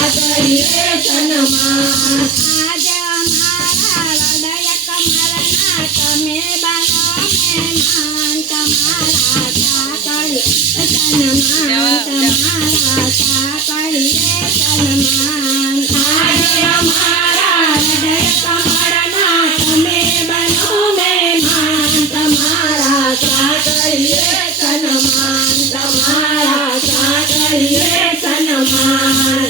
करिए सनमा आज हमारा हृदय कमर बनो मेहमान तुम्हारा क्या करिए सनमा तुम्हारा क्या करिए सनमान आज हमारा हृदय कमर बनो मेहमान तुम्हारा क्या करिए सनमान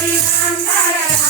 Sri Ram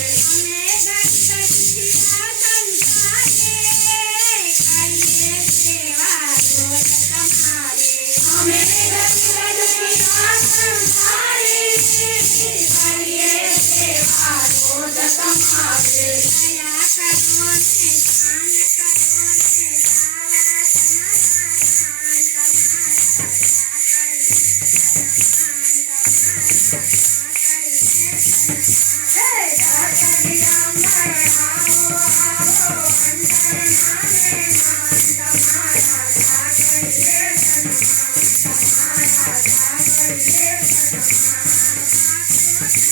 Jesus.